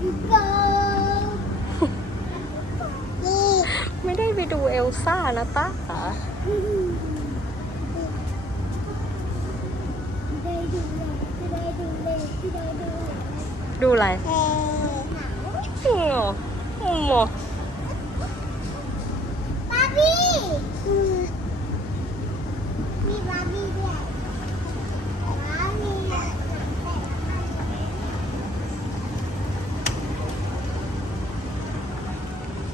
โกนี่ไม่ได้ไปดูเอลซ่านะตาค่ะได้ดูเลยได้ดูเลยได้ดูเลยดูอะไรเฮ้หนาวอืมอืม บาร์บี้มีบาร์บี้ด้วยบาร์บี้หนังแต่ละภาค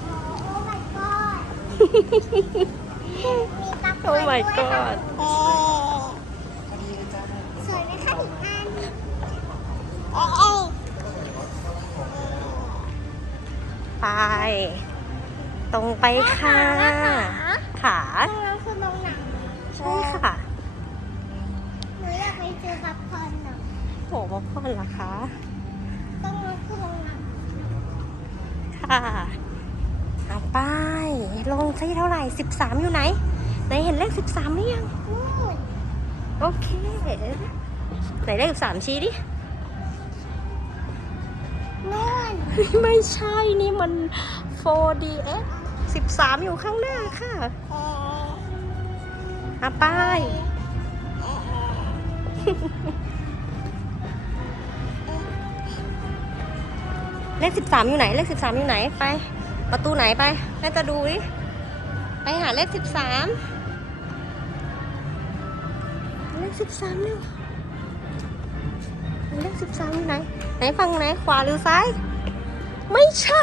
โอ้ my god มีปลั๊กไฟ โอ้ my ด้วยค่ะ god เอ๊ะสวยไหมคะอีกอันเอ๊ะเอ๊ะไป ตรงไปค่ะ ขาตรงนั้นคือโรงหนังใช่ค่ะหนูอยากไปซื้อป๊อปคอร์นหน่อยโอ้มาพ่อนเหรอคะ ตรงนั้นคือโรงหนัง ค่ะเอาไป ลงที่เท่าไหร่ 13 อยู่ไหน ไหนเห็นเลข 13หรือยังนู่นโอเค ไหนเลข 13 ชี้ดินู่นไม่ใช่นี่มัน 4DX 13 อยู่ข้างหน้าค่ะเอ๊ะเอาไปเอ๊ะเลข13อยู่ไหน เลข13อยู่ไหน ไป ประตูไหนไปแม่จะดูดิ ไปหาเลข13เลข13เร็วเลข13อยู่ไหน ไหนฟังไหนขวาหรือซ้าย ไม่ใช่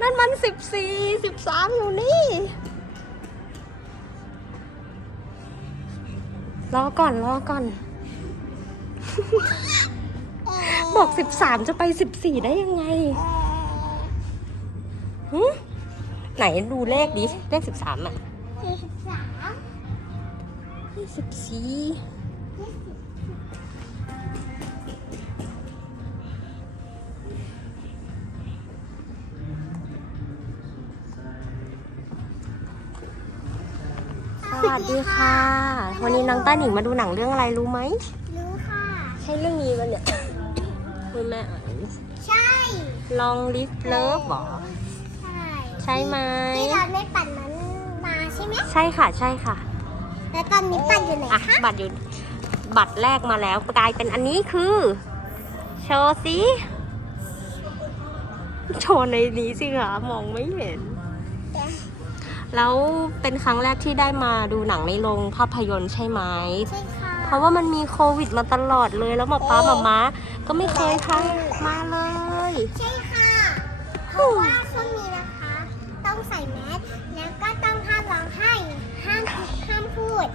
นั่นมัน14 13อยู่นี่ รอก่อนรอก่อน บอก13จะไป14ได้ยังไงหึ ไหนดูเลขดิ เลข13อะสี่สิบสาม14สวัสดีค่ะ วันนี้น้องต้าหนิงมาดูหนังเรื่องอะไรรู้ไหม รู้ค่ะ ใช่เรื่องนี้ปะเนี่ย คุณแม่ ใช่ ลองลิฟเลิฟหรอ ช่ใช่ไหมที่เราได้ปั่นนั้นมาใช่ไหมใช่ค่ะใช่ค่ะ แล้วตอนนี้ปั่นอยู่ไหนอะคะบัตรอยู่บัตรแรกมาแล้วกลายเป็นอันนี้คือ โชว์สิโชว์ในนี้สิคะมองไม่เห็น แล้วเป็นครั้งแรกที่ได้มาดูหนังในโรงภาพยนตร์ใช่ไหมใช่ค่ะเพราะว่ามันมีโควิดมาตลอดเลยแล้วหมาป้าหมาม้าก็ไม่เคยพามาเลย ใช่ค่ะเพราะว่าช่วงนี้นะคะ ต้องใส่แมสแล้วก็ต้องห้ามร้องไห้ห้ามห้ามพูด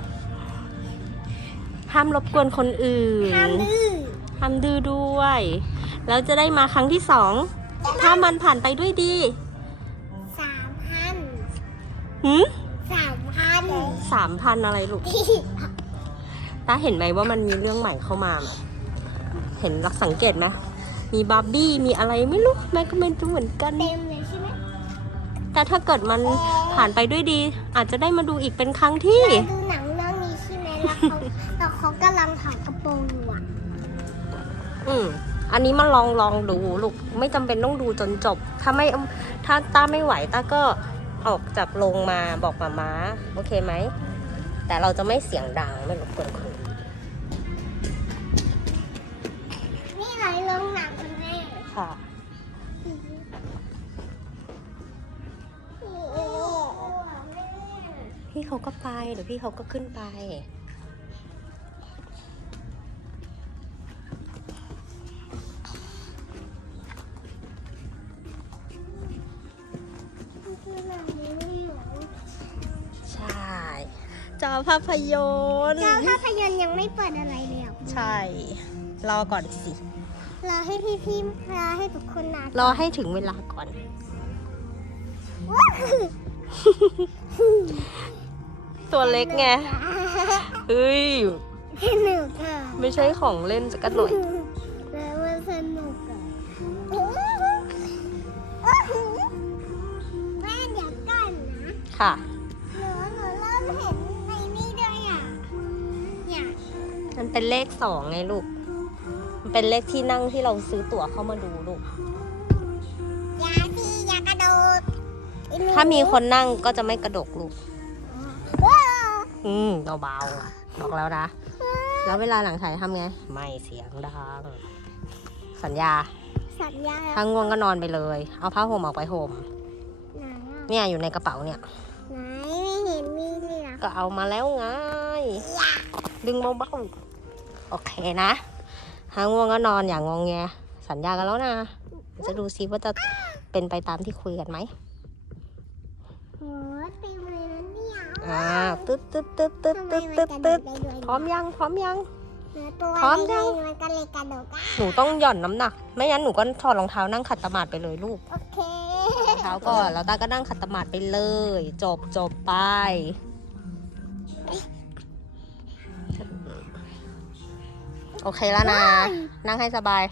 ห้ามรบกวนคนอื่นห้ามดื้อห้ามดื้อด้วย แล้วจะได้มาครั้งที่สองถ้ามันผ่านไปด้วยดีสามพันหืมสามพันสามพันอะไรลูกตาเห็นไหมว่ามันมีเรื่องใหม่เข้ามา เห็นรักสังเกตไหมมีบาร์บี้มีอะไรไม่รู้แม่ก็ไม่รู้เหมือนกันเต็มเลยใช่ไหม แต่ถ้าเกิดมันผ่านไปด้วยดี อาจจะได้มาดูอีกเป็นครั้งที่เราดูหนังเรื่องนี้ใช่ไหมแล้วเขาแล้วเขากำลังถอดกระโปรงอยู่อะอืมอันนี้มาลองลองดูลูกไม่จำเป็นต้องดูจนจบ ถ้าไม่ถ้าต้าไม่ไหวต้าก็ออกจากโรงมาบอกมาม้า โอเคไหม แต่เราจะไม่เสียงดังไม่รบกวนคนอื่นนี่ไรโรงหนังคุณแม่ค่ะ เขาก็ไปเดี๋ยวพี่เขาก็ขึ้นไป ใช่จอภาพยนตร์ เจ้าภาพยนตร์ยังไม่เปิดอะไรเลยอะใช่ รอก่อนสิ รอให้พี่พี่ๆรอให้ทุกคนนานรอให้ถึงเวลาก่อน ตัวเล็กไงเฮ้ย สนุกอะไม่ใช่ของเล่นสักหน่อย แล้วมัสนุกอะแม่เดี๋ก่อนนะค่ะ หนูหนูเริ่มเห็นในนี่ด้วยอะเนี่ยมันเป็นเลขสองไงลูก มันเป็นเลขที่นั่งที่เราซื้อตั๋วเข้ามาดูลูกอยากที่ยากกระโดดถ้ามีคนนั่งก็จะไม่กระโดดลูก อืมเบาๆอะบอกแล้วนะ แล้วเวลาหลังถ่ายทำไง ไม่เสียงดัง สัญญา สัญญาถ้าง่วงก็นอนไปเลย เอาผ้าห่มออกไปห่มไหนอะเนี่ยอยู่ในกระเป๋าเนี่ย ไหนไม่เห็นมีเลยอะก็เอามาแล้วไง ดึงเบาๆ โอเคนะ ถ้าง่วงก็นอนอย่างงองแง สัญญากันแล้วนะ จะดูซิว่าจะเป็นไปตามที่คุยกันไหม โหเต็มเลยนะเนี่ย อ่าตึ๊ดตึ๊ดตึ๊ดตึ๊ดทำไมตึ๊ดมันตึ๊ดกระโดตึ๊ดดได้ด้วยพร้อมยัง พร้อมยังเนื้อตัวพร้อมยังเล็กๆมันก็เลยกระโดดอะหนูต้องหย่อนน้ำหนัก ไม่งั้นหนูก็ถอดรองเท้านั่งขัดสมาธิไปเลยลูก โอเครองเท้าก่อนแล้วตาก็นั่งขัดสมาธิไปเลย จบจบไปโอเคแล้วนะ นั่งให้สบาย